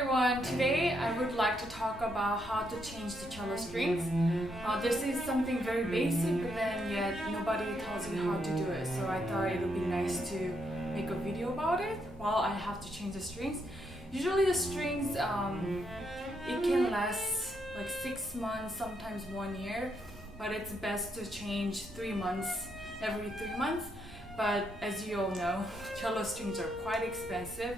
everyone, today I would like to talk about how to change the cello strings. This is something very basic, but then yet nobody tells you how to do it, so I thought it would be nice to make a video about it while I have to change the strings. Usually the strings, it can last like 6 months, sometimes 1 year, but it's best to change every 3 months. But as you all know, cello strings are quite expensive.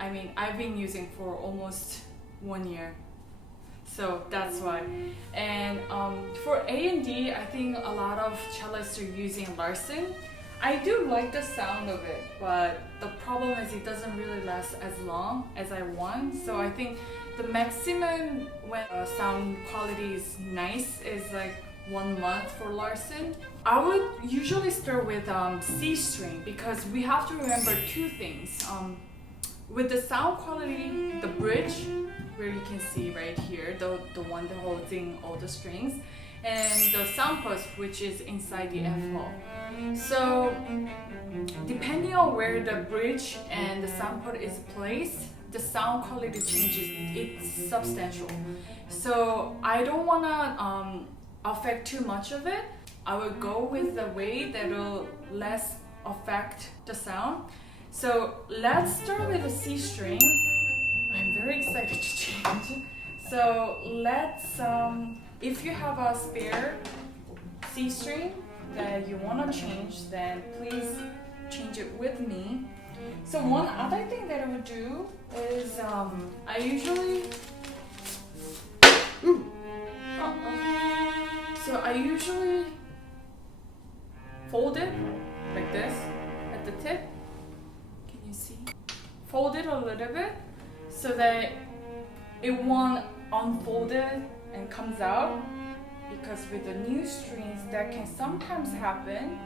I mean, I've been using for almost 1 year, so that's why. And for A and D, I think a lot of cellists are using Larsen. I do like the sound of it, but the problem is it doesn't really last as long as I want. So I think the maximum when sound quality is nice is like 1 month for Larsen. I would usually start with C string because we have to remember two things. With the sound quality, the bridge, where you can see right here, the one that holding all the strings, and the sound post, which is inside the F hole. So depending on where the bridge and the sound post is placed, the sound quality changes. It's substantial. So I don't want to affect too much of it. I would go with the way that will less affect the sound. So let's start with the C string. I'm very excited to change. So let's, if you have a spare C string that you want to change, then please change it with me. So one other thing that I would do is I usually fold it like this at the tip. Can you see? Fold it a little bit so that it won't unfold it and comes out, because with the new strings that can sometimes happen.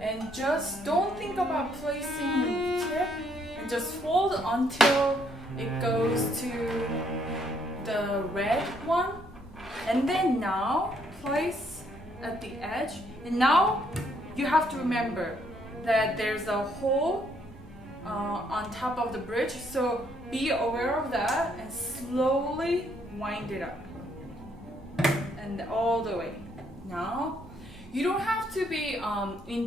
And just don't think about placing the tip, and just fold until it goes to the red one, and then now place at the edge. And now you have to remember that there's a hole on top of the bridge, so be aware of that and slowly wind it up and all the way. Now you don't have to be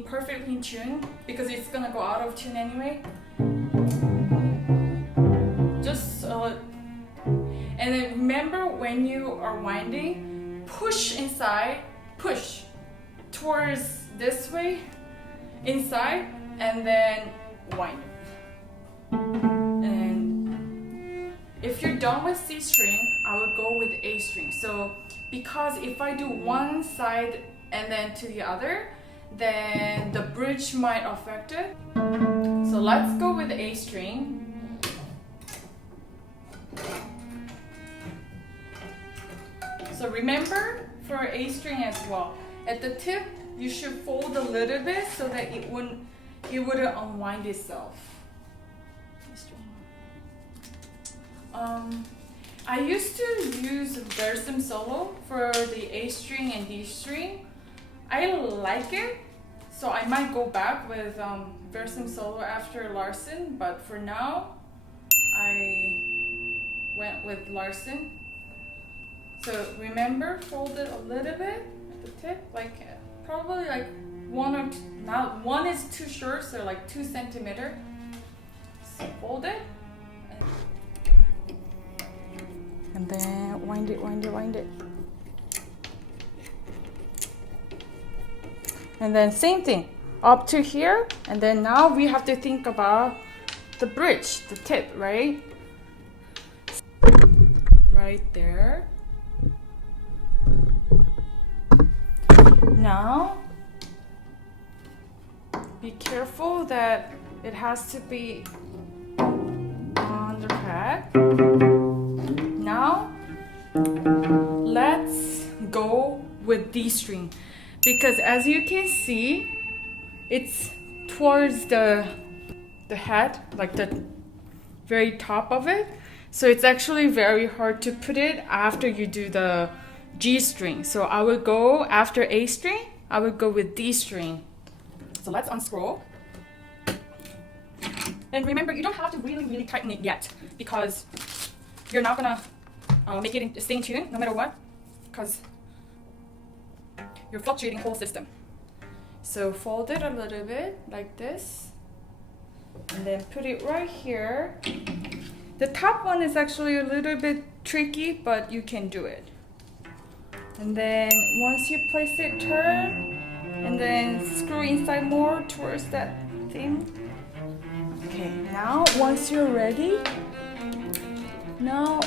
perfectly in tune, because it's gonna go out of tune anyway. Just and then remember, when you are winding, push inside, push towards this way inside, and then wind. And if you're done with C string, I would go with A string. So because if I do one side and then to the other, then the bridge might affect it. So let's go with A string. So remember, for A string as well, at the tip you should fold a little bit so that it wouldn't unwind itself. I used to use Cello for the A string and D string. I like it, so I might go back with Cello after Larsen, but for now I went with Larsen. So remember, fold it a little bit at the tip, like probably like 1 or 2, not 1 is too short, so like 2 centimeters. So fold it. And then wind it. And then same thing, up to here. And then now we have to think about the bridge, the tip, right? Right there. Now, be careful that it has to be on the pad. Now, let's go with D string, because as you can see, it's towards the head, like the very top of it. So it's actually very hard to put it after you do the G string. So I would go after A string, I would go with D string. So let's unscroll. And remember, you don't have to really tighten it yet, because you're not gonna make it stay in tune no matter what, because you're fluctuating whole system. So fold it a little bit like this, and then put it right here. The top one is actually a little bit tricky, but you can do it. And then once you place it, turn, and then screw inside more towards that thing. Okay, now once you're ready, now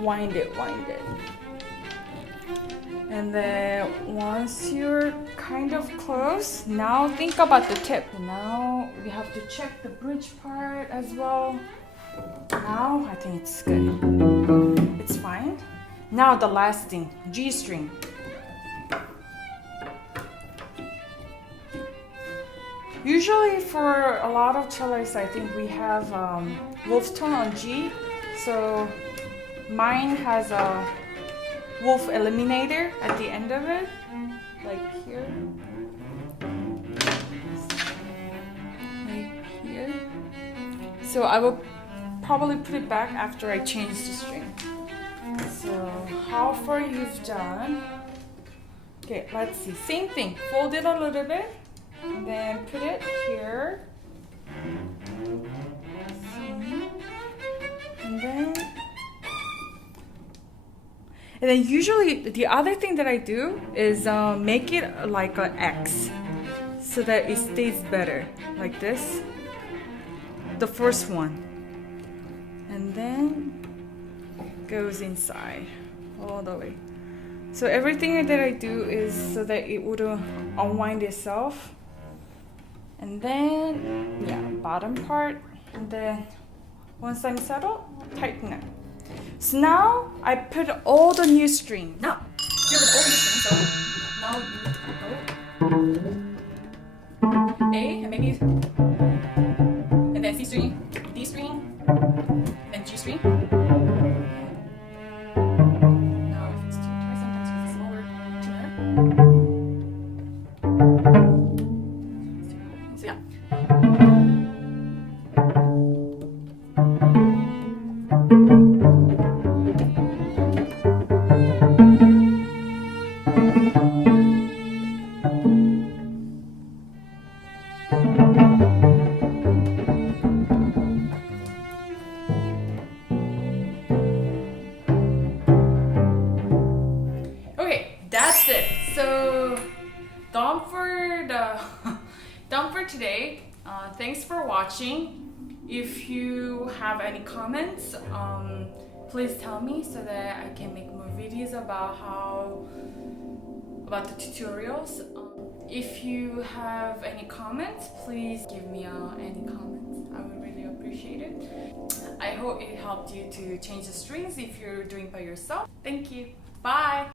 wind it. And then once you're kind of close, now think about the tip. Now we have to check the bridge part as well. Now I think it's good. It's fine. Now the last thing, G string. Usually for a lot of cellists, I think we have wolf tone on G. So mine has a wolf eliminator at the end of it, like here. Like here. So I will probably put it back after I change the string. So how far you've done? Okay, let's see. Same thing. Fold it a little bit, and then put it here. And then usually the other thing that I do is make it like an X so that it stays better, like this. The first one. And then goes inside all the way. So everything that I do is so that it would unwind itself. And then, yeah, bottom part. And then once I'm settled, tighten it. So now I put all the new strings. Now, here with all the new strings, so now you go A, and maybe, and then C string, D string, and then G string. Now if it's too high, sometimes use a smaller tuner. So yeah. That's it. So done for today. Thanks for watching. If you have any comments, please tell me so that I can make more videos about the tutorials. If you have any comments, please give me any comments. I would really appreciate it. I hope it helped you to change the strings if you're doing it by yourself. Thank you. Bye.